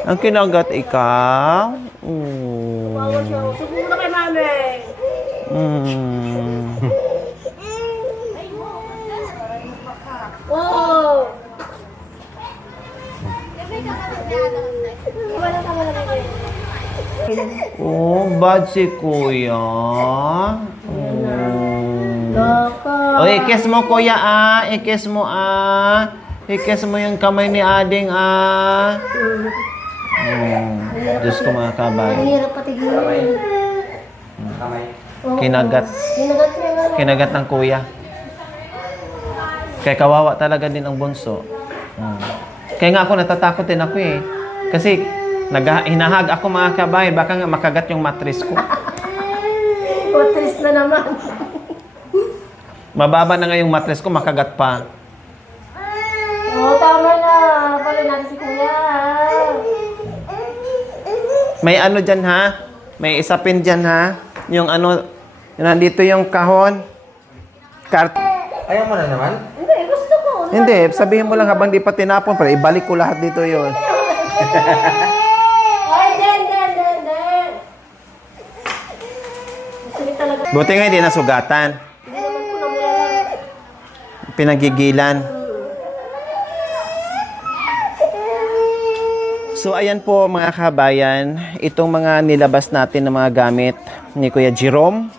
Ang kinagat ikaw? Oh. Wawa siya. Subo na kay mami. Mm. Wow! Oh, bad si kuya. Loko. O, i-kiss mo kuya i-kiss mo i-kiss mo yung kamay ni ading Diyos ko mga kabay. Ang hirap patigilin. Kinagat. Kinagat niya nga. Kinagat ng kuya. Kaya kawawa talaga din ang bunso. Kaya nga ako natatakot din ako Kasi hinahag ako mga kabay. Baka nga makagat yung matris ko. Matris na naman. Mababa na nga yung matris ko, makagat pa. Oo, tama na. Pala natin si kuya. May ano dyan ha? May isapin dyan ha? Yung ano, nandito yung kahon. Ayaw mo na naman? Hindi, gusto ko. Hindi, sabihin mo lang habang di pa tinapon, para ibalik ko lahat dito yon. Ay, den. Sige talaga. Buti nga hindi nasugatan. Hindi naman ko namulala. Pinagigilan. So ayan po mga kabayan, itong mga nilabas natin ng mga gamit ni Kuya Jerome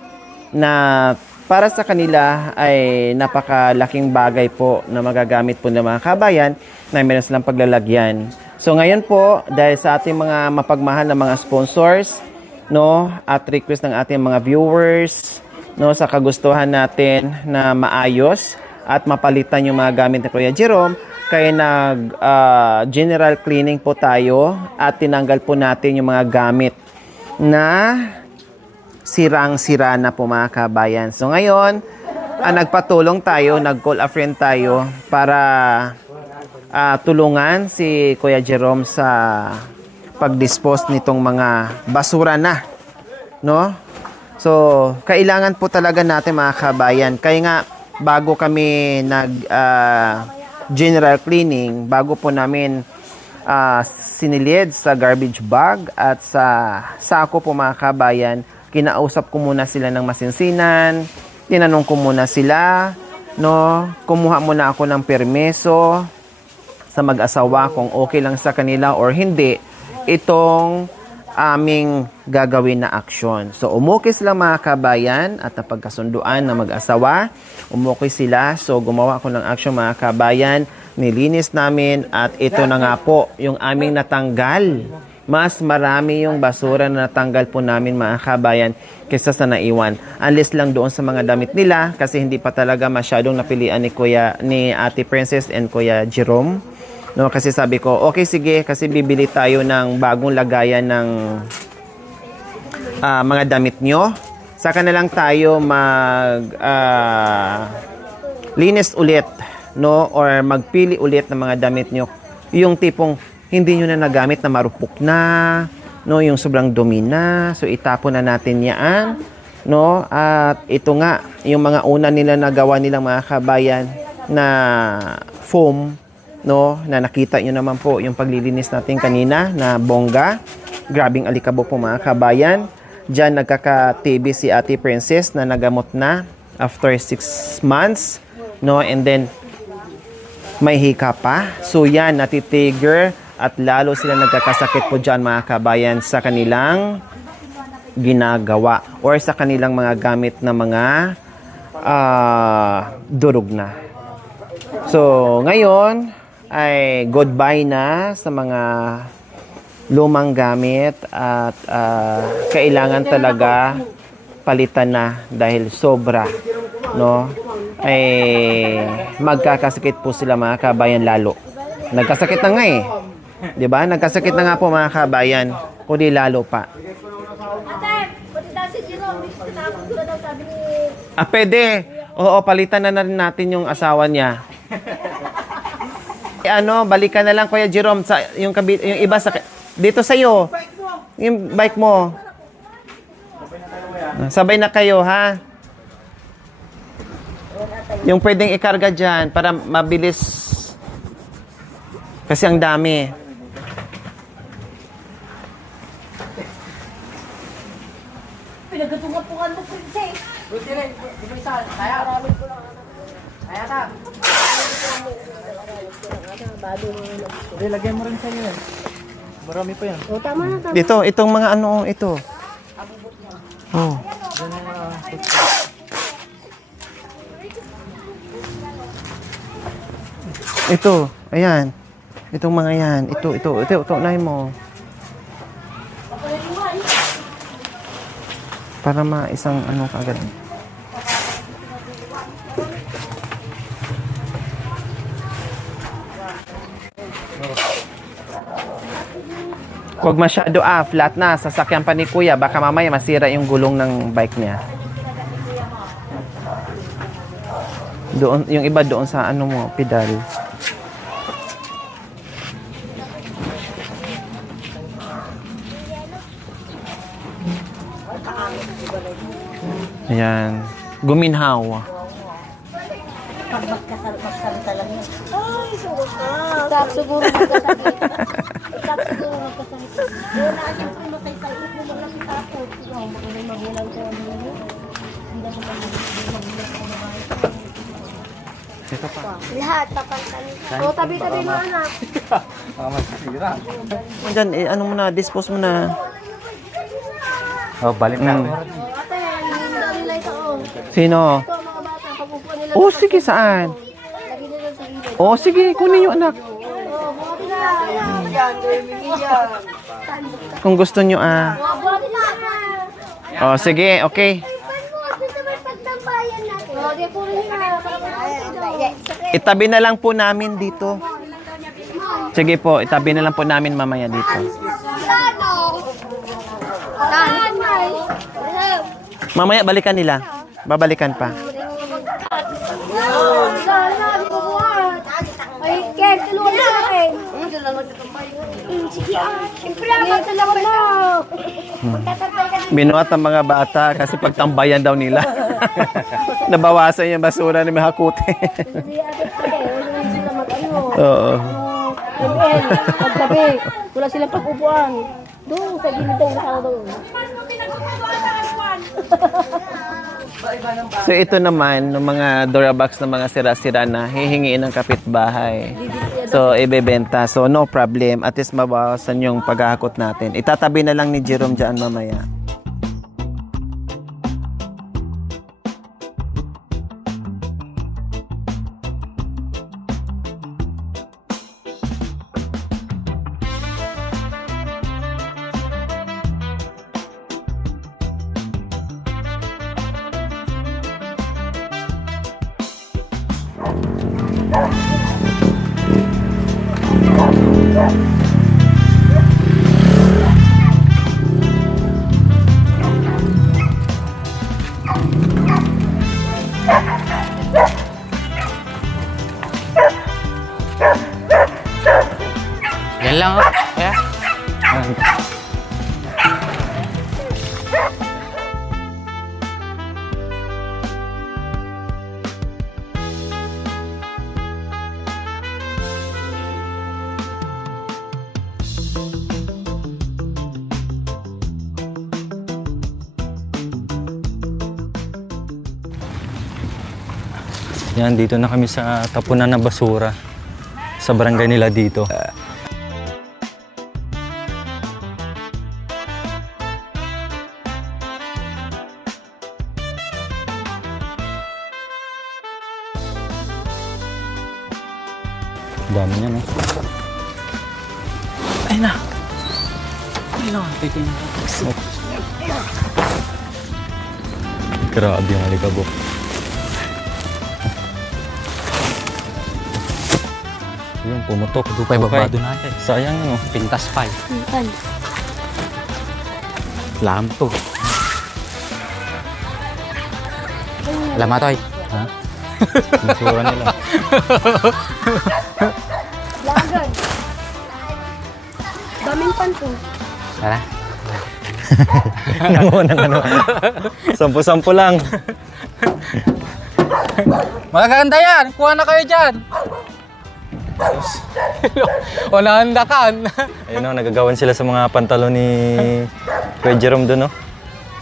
na para sa kanila ay napakalaking bagay po na magagamit po ng mga kabayan na meron silang paglalagyan. So ngayon po, dahil sa ating mga mapagmahal na mga sponsors, no, at request ng ating mga viewers, no, sa kagustuhan natin na maayos at mapalitan yung mga gamit ni Kuya Jerome, kaya general cleaning po tayo at tinanggal po natin yung mga gamit na sirang-sira na po mga kabayan. So ngayon, nagpatulong tayo, nag-call a friend tayo para tulungan si Kuya Jerome sa pag-dispose nitong mga basura na. No? So, kailangan po talaga natin mga kabayan. Kaya nga, bago kami general cleaning, bago po namin sinilid sa garbage bag at sa sako po mga kabayan, kinausap ko muna sila ng masinsinan, tinanong ko muna sila, no, kumuha muna ako ng permeso sa mag-asawa kung okay lang sa kanila or hindi itong aming gagawin na aksyon. So, umukay sila mga kabayan at napagkasunduan na mag-asawa. Umukay sila. So, gumawa ako ng aksyon mga kabayan. Nilinis namin at ito na nga po yung aming natanggal. Mas marami yung basura na natanggal po namin mga kabayan kaysa sa naiwan. Unless lang doon sa mga damit nila kasi hindi pa talaga masyadong napilian ni Ate Princess and Kuya Jerome. No, kasi sabi ko, okay sige, kasi bibili tayo ng bagong lagayan ng mga damit nyo. Saka na lang tayo linis ulit, no, or magpili ulit ng mga damit nyo. Yung tipong hindi nyo na nagamit na marupok na, no, yung sobrang dumi na. So itapon na natin yan, no. At ito nga, yung mga una nila nagawa nilang mga kabayan na foam, no, na nakita nyo naman po yung paglilinis natin kanina na bongga. Grabing alikabok po mga kabayan. Diyan nagkaka-TB si Ate Princess na nagamot na after 6 months, no, and then may hika pa. So yan, natitigger at lalo sila nagkakasakit po dyan mga kabayan sa kanilang ginagawa or sa kanilang mga gamit na mga durog na. So ngayon ay goodbye na sa mga lumang gamit at kailangan talaga palitan na dahil sobra, no, ay magkakasakit po sila mga kabayan lalo. Nagkasakit na nga 'di ba? Nagkasakit na nga po mga kabayan, kundi lalo pa. Ate, pati daw si Jerome, tinapon ko na daw sabi ni... Pwede. Oo, palitan na rin natin yung asawa niya. Balikan na lang Kuya Jerome sa yung iba sa dito sa iyo. Yung bike mo. Sabay na kayo ha. Yung pwedeng ikarga diyan para mabilis. Kasi ang dami. Hindi, lagyan mo rin sa inyo yan. Marami pa yan. O, tama na, tama. Dito, itong mga ano, ito. Oh. Ito, ayan. Itong mga yan. Ito, unahin mo. Para isang ano kagad. Huwag masyado flat na. Sasakyan pa ni Kuya. Baka mamaya masira yung gulong ng bike niya. Doon, yung iba doon sa ano mo, pedal. Ayan. Guminhaw. Itak siguro magkasakit. Itak siguro magkasakit. Yun na, siyempre masay-say. Ito mo lang takot. Magaling magulang ko. Hindi na magulang ko Ito pa. lahat, papantanin. O, tabi-tabi mo, anak. Baka masisira. Diyan, ano mo na, dispose mo na. Oh, balik na. O, ate, hindi nila ito, o. Sino? Ito, mga bata, papupuan nila. Oh, sige, saan? Lagi nila sa ilid. Oh, sige, kunin yung anak. O, buhati na. Yan, Kung gusto nyo, O, buhati na. Oh, sige, okay. O, di po rin na. Itabi na lang po namin dito. Sige po, itabi na lang po namin mamaya dito. Mamaya balikan nila. Babalikan pa. Ay, Ken, tulungan mo akin. Sige, siyempre magtulungan mo. Magtatapay ka na. Binuhat ang mga bata kasi pagtambayan daw nila. Nabawasan yung basura ni Mahakute. Hindi wala sila mag-ano. Oo. ML, paggabi, wala silang pag-upuan. Doon, sa gilid daw, nakaw doon. So ito naman, ng mga Durabox na mga sira-sira na hihingiin ng kapitbahay. So ibebenta. So no problem. At least mabawasan yung paghahakot natin. Itatabi na lang ni Jerome dyan mamaya. Yan lang oh. Kaya. Yan, dito na kami sa tapunan ng basura sa barangay nila dito. Dami niya, no? Ay na! Ay na! Ito yung grabe yung alikabok. Yung pumutok. Dupay babado natin. Sayang, no? Pintas pa eh. Pintan. Lampo. Alam mo, Toy. Ha? Basura nila. Lagan. Daming panto. Tara. Ano mo ng ano? Sampu-sampu lang. Magaganda yan! Kuha na kayo dyan! O nahandakan! Ayun, no? Nagagawan sila sa mga pantalon ni Kuya Jerome doon, no?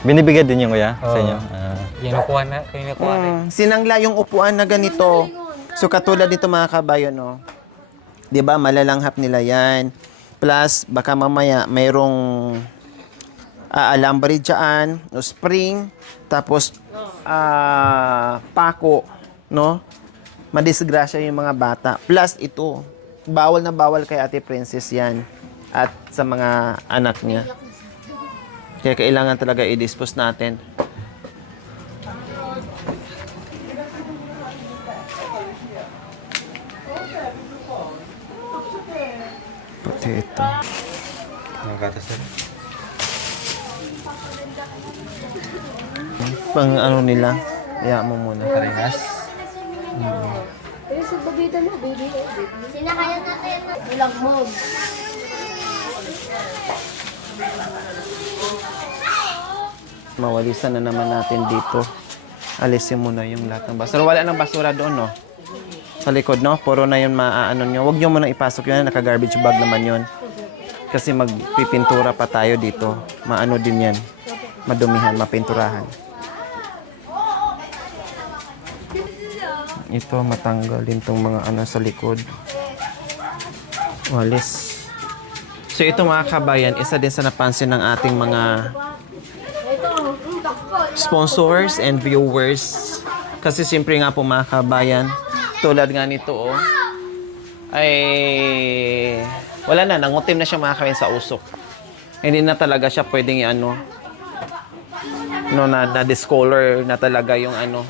Binibigyan din yung kuya sa inyo. Kinukuha na. Kinukuha na. Sinangla yung upuan na ganito. So katulad dito mga kabayan, no? 'Di ba malalanghap nila 'yan. Plus baka mamaya mayroong alambre dyan, no, spring, tapos pako, no? Madisgrasya yung mga bata. Plus ito, bawal na bawal kay Ate Princess 'yan at sa mga anak niya. Kaya kailangan talaga i-dispose natin. Potato. Ang gatas na. Pang ano nila, kaya mo muna. Karinas. Eh, sa babita mo, baby. Sinakayan natin. Ulang mo. Mawalisan na naman natin dito. Alisin mo na yung lahat ng basura. Wala nang basura doon, no? Sa likod, no? Puro na yun maaano nyo. Huwag nyo muna ipasok yun. Naka-garbage bag naman yun. Kasi magpipintura pa tayo dito. Maano din yan. Madumihan, mapinturahan. Ito, matanggalin tong mga ano sa likod. Walis. So ito mga kabayan, isa din sa napansin ng ating mga sponsors and viewers. Kasi siyempre nga po mga kabayan, tulad nga nito ay wala na, nangutim na siya mga kabayan sa usok. Hindi na talaga siya pwedeng i-ano, no, na discolor na talaga yung ano,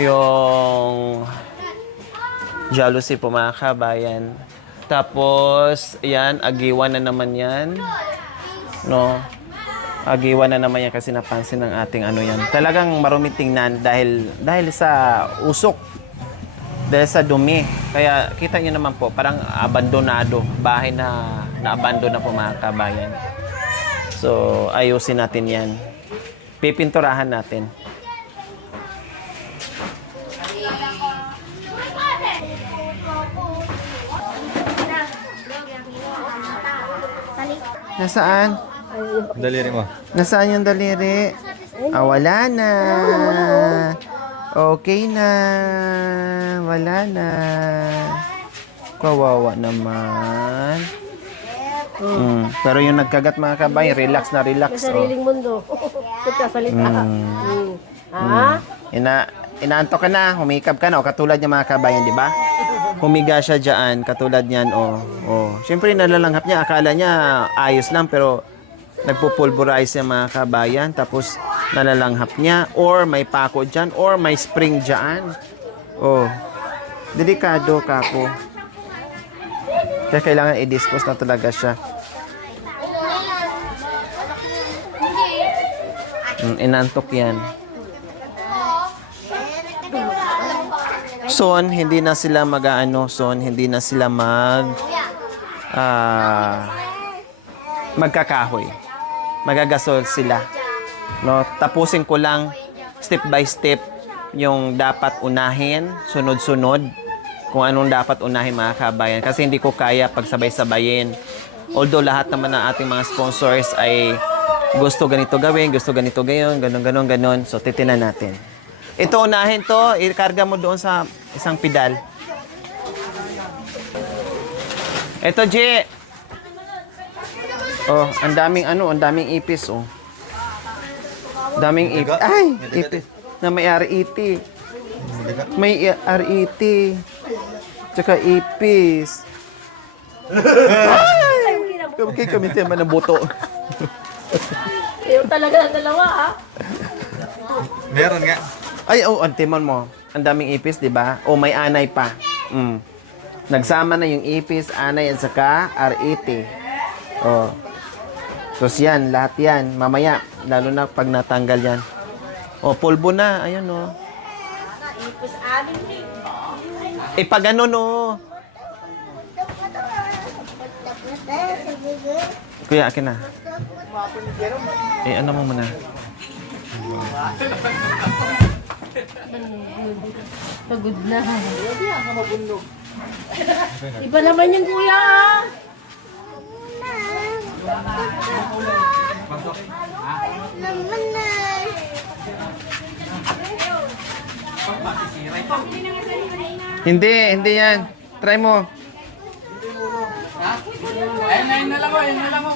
yung jealousy po mga kabayan. Tapos, yan, agiwan na naman yan. No? Agiwan na naman yan kasi napansin ng ating ano yan. Talagang maruming tingnan dahil sa usok. Dahil sa dumi. Kaya kita nyo naman po, parang abandonado. Bahay na abandon na po mga kabayan. So, ayusin natin yan. Pipinturahan natin. Nasaan? Daliri mo. Nasaan yung daliri? Wala na. Okay na. Wala na. Kawawa naman. Pero yung nagkagat mga kabay, relax na relax. Sariling mundo. Salita. Inaantok ka na, humikap ka na, o katulad niya mga kabayan, di ba? Humiga siya dyan, katulad niyan, Siyempre, nalalanghap niya, akala niya ayos lang, pero nagpupulverize yung mga kabayan, tapos nalalanghap niya, or may pako dyan, or may spring dyan. Delikado kako. Kaya kailangan i-dispose na talaga siya. Inantok yan. Soon, hindi na sila hindi na sila magkakahoy. Magagasol sila. No, tapusin ko lang step by step yung dapat unahin, sunod-sunod kung anong dapat unahin mga kabayan. Kasi hindi ko kaya pagsabay-sabayin. Although lahat naman ng ating mga sponsors ay gusto ganito gawin, gusto ganito gayon, ganon. So, titinan natin. Ito, unahin to. Ikarga mo doon sa isang pedal. Ito, G. Ang daming ipis, Daming ipis. Ay, ipis. Na may RET. May RET. Tsaka ipis. Ay! Kami naman ng buto. Yung talaga ng dalawa, Meron nga. Ay, antiman mo. Ang daming ipis, di ba? May anay pa. Nagsama na yung ipis, anay, at saka RET. So, yan, lahat yan. Mamaya, lalo na pag natanggal yan. Pulbo na. Ayun, Ipis amin pag ano, Kuya, akin na. Ano mo muna? Pagod na. Iba naman yung kuya, Hindi yan. Try mo. Ayun na lang mo, ayun na lang mo.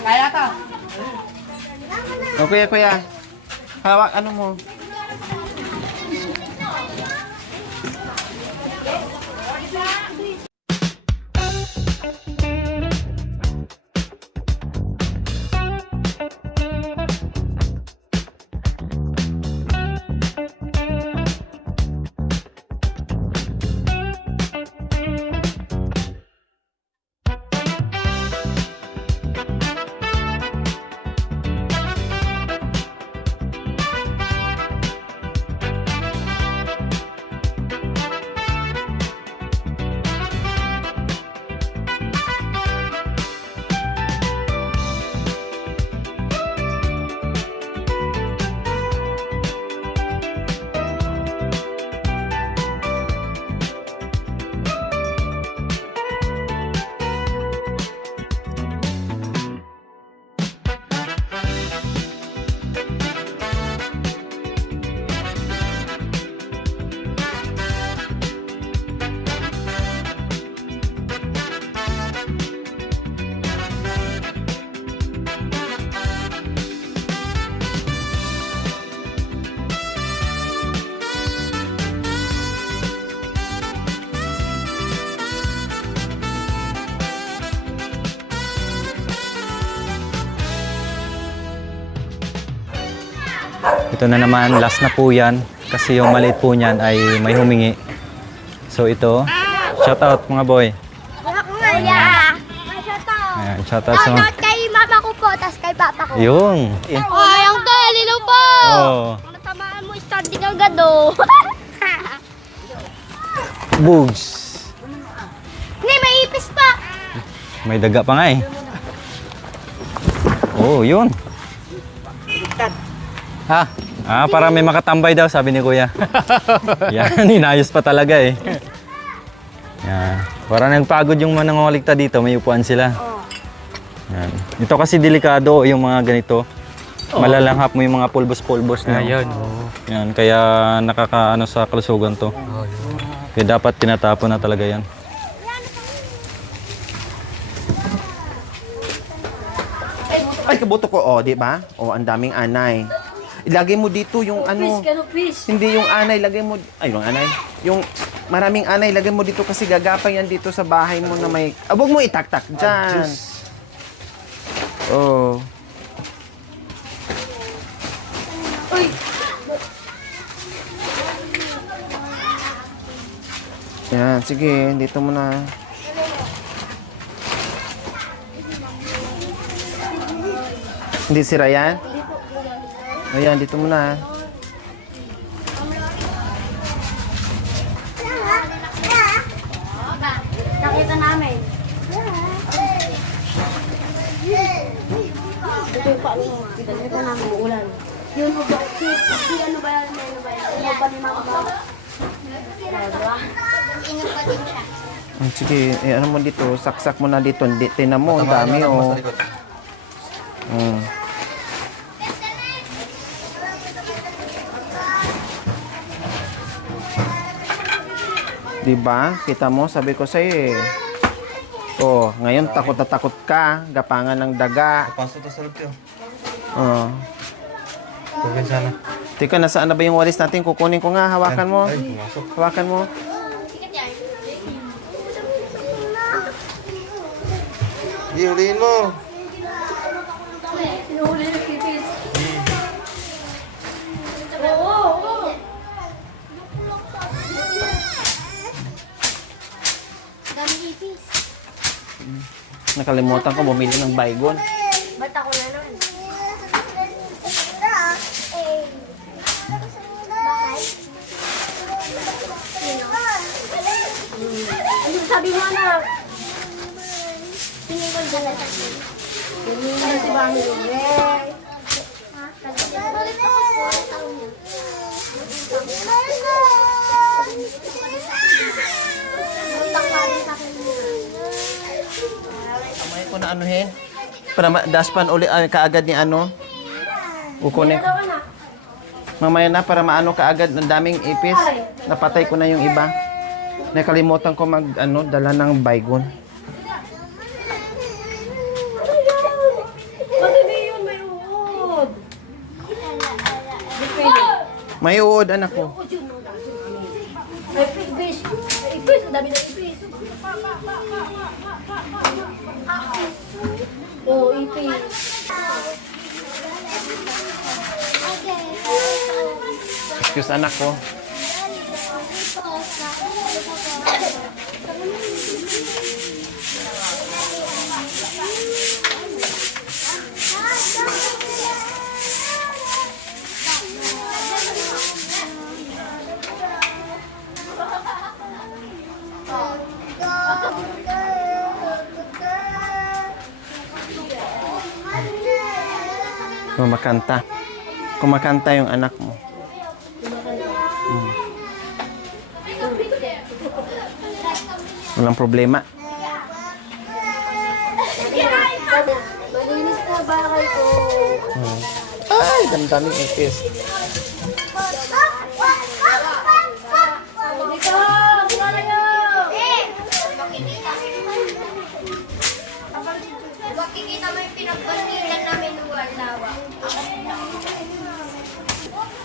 Kaya to. O, kuya. Hawak, ano mo? Ito na naman, last na po yan. Kasi yung maliit po niyan ay may humingi. So ito, shout out mga boy. Kuya! Ayan, shout out sa... Shoutout kay mama ko po, tas kay papa ko. Yung. Ay, ang talino po! Oh, Natamaan mo, standing agad oh. bugs. Hindi, may ipis pa. May daga pa nga eh. Oh, yun. Ha? Para may makatambay daw, sabi ni Kuya. Yan, inayos pa talaga eh. Yan. Para nagpagod yung mga nangungulikta dito, may upuan sila. Yan. Ito kasi delikado yung mga ganito. Malalanghap mo yung mga pulbos-pulbos na. Ayun. Yan, kaya nakakaano sa kalusugan to. Kaya dapat tinatapon na talaga yan. Ay, kabuto ko. O, di ba? O, ang daming anay. Ilagay mo dito yung ano. Hindi yung anay, lagay mo. Ay, yung anay. Yung maraming anay, lagay mo dito kasi gagapay yan dito sa bahay mo na may. Huwag mo itak-tak dyan. Oh. Yan, sige, dito mo na. Hindi sira yan? Ayan, dito mo na. Nakita namin. Ito yung paano mo. Nakita namin ulan. Yun mo ba? Si ano ba yan? Ano ba yan? Ano ba ni mama ba? Ingat pa din siya. Sige, ano mo dito, saksak mo na dito. Tinan mo, ang dami oh. Diba? Kita mo, sabi ko sa'yo eh. Oh, ngayon takot na takot ka. Gapangan ng daga. Pasok to sa loob yun. Oh. Tugin sana. Teka, nasaan na ba yung walis natin? Kukunin ko nga. Hawakan mo. Ay, pumasok. Hawakan mo. Hindi, huliin mo. Sinuhuli ng pipis. Oo. Dami ipis. Nakalimutan ko bumili ng baygon. Ba't ako na nun? Ano sabi mo na? Pinigol ka na sa akin. Pinigol si Mami. Kamay ko na anuhin. Para daspan uli kaagad ni ano. Kukunin ko. Mamaya na para maano ka agad ng daming ipis. Napatay ko na yung iba. Nakalimutan ko dala ng baygon. Yun, may uod. May uod, anak ko. May ipis. Ipis, dami na ipis. Oh, ipis. Excuse anak ko. Kumakanta. Kumakanta yung anak mo. Walang problema. Malinis na bakal ko. Ay, damdaming ipis. Sabi ko, wala yun. Makikita mo yung pinagbandilan namin ng walawa.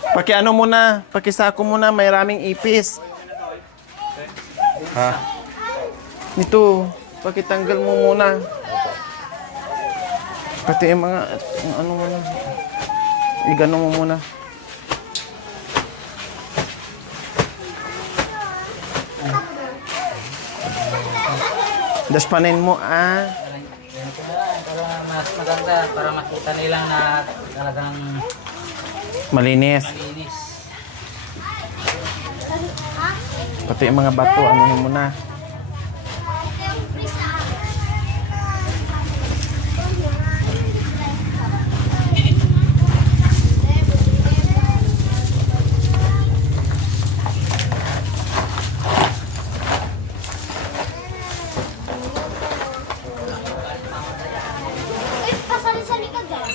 Pakiano muna, pakisako muna, may raming ipis. Ha? Nito, pakitanggal mo muna. Pati yung mga, yung ano muna. Igano mo muna. Daspanin mo, ah. Para mas maganda, para makita nila na talagang Malinis. malinis. Pati yung mga bato, anuhin mo na. Uy, pasali-sali ka dyan.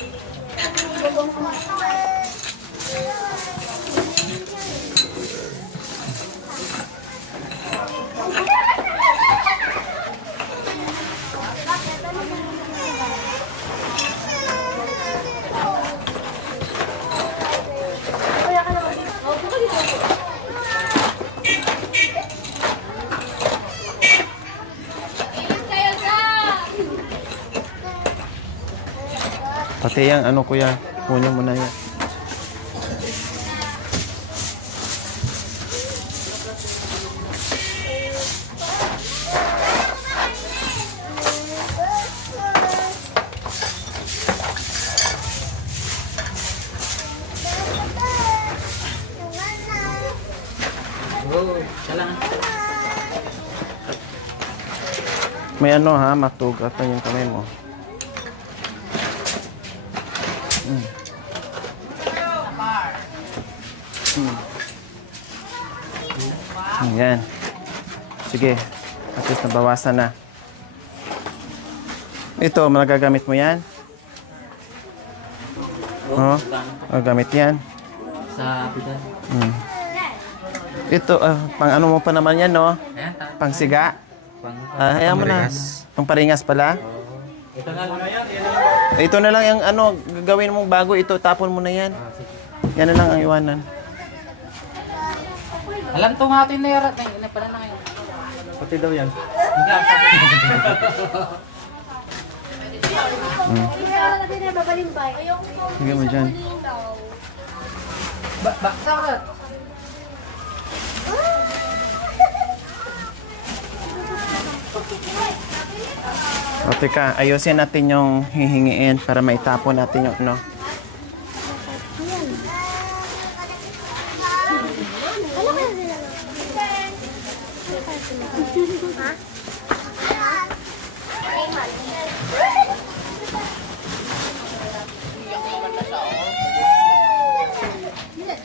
Pati yung ano kuya, kunin mo na yan. Oo, siya lang. May ano ha, matugatan yung kamay mo. Ayan. Sige. At least nabawasan na. Ito, magagamit mo yan? Oo. Magagamit yan. Sa bidan. Ito, pang ano mo pa naman yan, no? Ayan, Pang siga. pang Hayaan mo na. Pang paringas pala. ito na lang. Ito na lang yung ano, gagawin mong bago ito, tapon mo na yan. Yan na lang ang iwanan. Alam to nga natin na yarat. Ay, pala na ngayon. Pati daw yan. Hindi ako Natin na babalimbay. Sige mo dyan. Bakit? O teka, ayusin natin yung hihingiin para maitapon natin yung ano.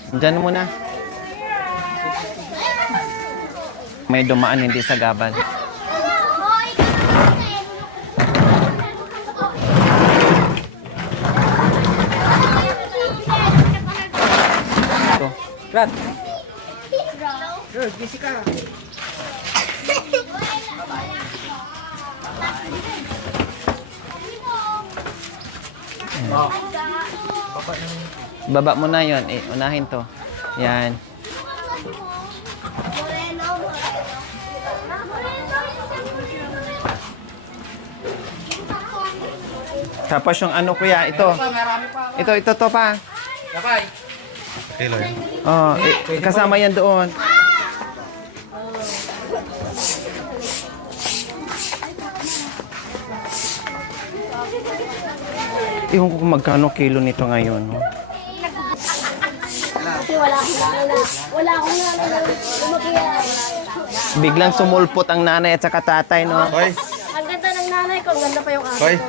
Diyan muna. May dumaan hindi sa gaban. Brad. Good, busy ka. Baba mo na yon, unahin to. Yan. Tapos yung ano kuya, ito. Ito to pa. Kapay. Kilo yan. Oh, kasama yan doon. Iwan ko kung magkano kilo nito ngayon. No? Kasi wala akong nanay na lumakiyan. Biglang sumulpot ang nanay at saka tatay, no? Hoy, Ang ganda ng nanay ko, ang ganda pa yung ate hoy. ko.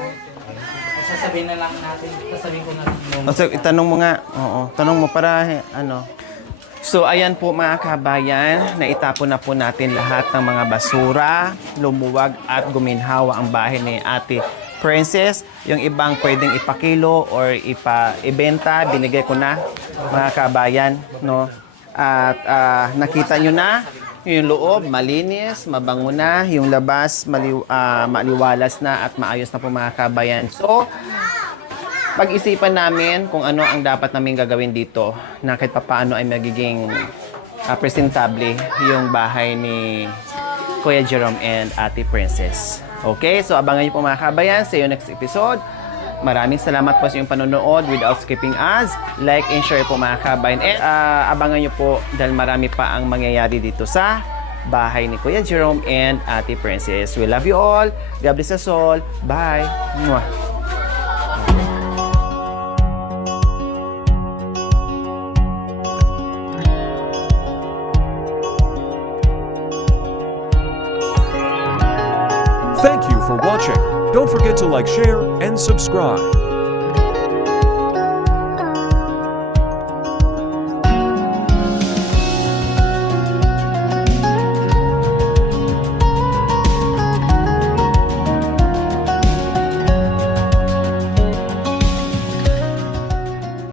Sasabihin na lang natin. Sasabihin ko na lang. O, so, itanong mo nga. Oo, tanong mo para, ano. So, ayan po mga kabayan, naitapon na po natin lahat ng mga basura, lumuwag at guminhawa ang bahay ni Ate Princess. Yung ibang pwedeng ipakilo or ibenta, binigay ko na mga kabayan, no? At nakita nyo na, yung loob malinis, mabango na, yung labas maliwalas na at maayos na po mga kabayan. So, pag-isipan namin kung ano ang dapat namin gagawin dito na kahit papaano ay magiging presentable yung bahay ni Kuya Jerome and Ate Princess. Okay, so abangan niyo po mga kabayan sa yung next episode. Maraming salamat po sa inyong panonood without skipping ads. Like and share po mga kabayan. And abangan niyo po dahil marami pa ang mangyayari dito sa bahay ni Kuya Jerome and Ate Princess. We love you all. God bless us all. Bye. Mwah. Thank you for watching. Don't forget to like, share, and subscribe.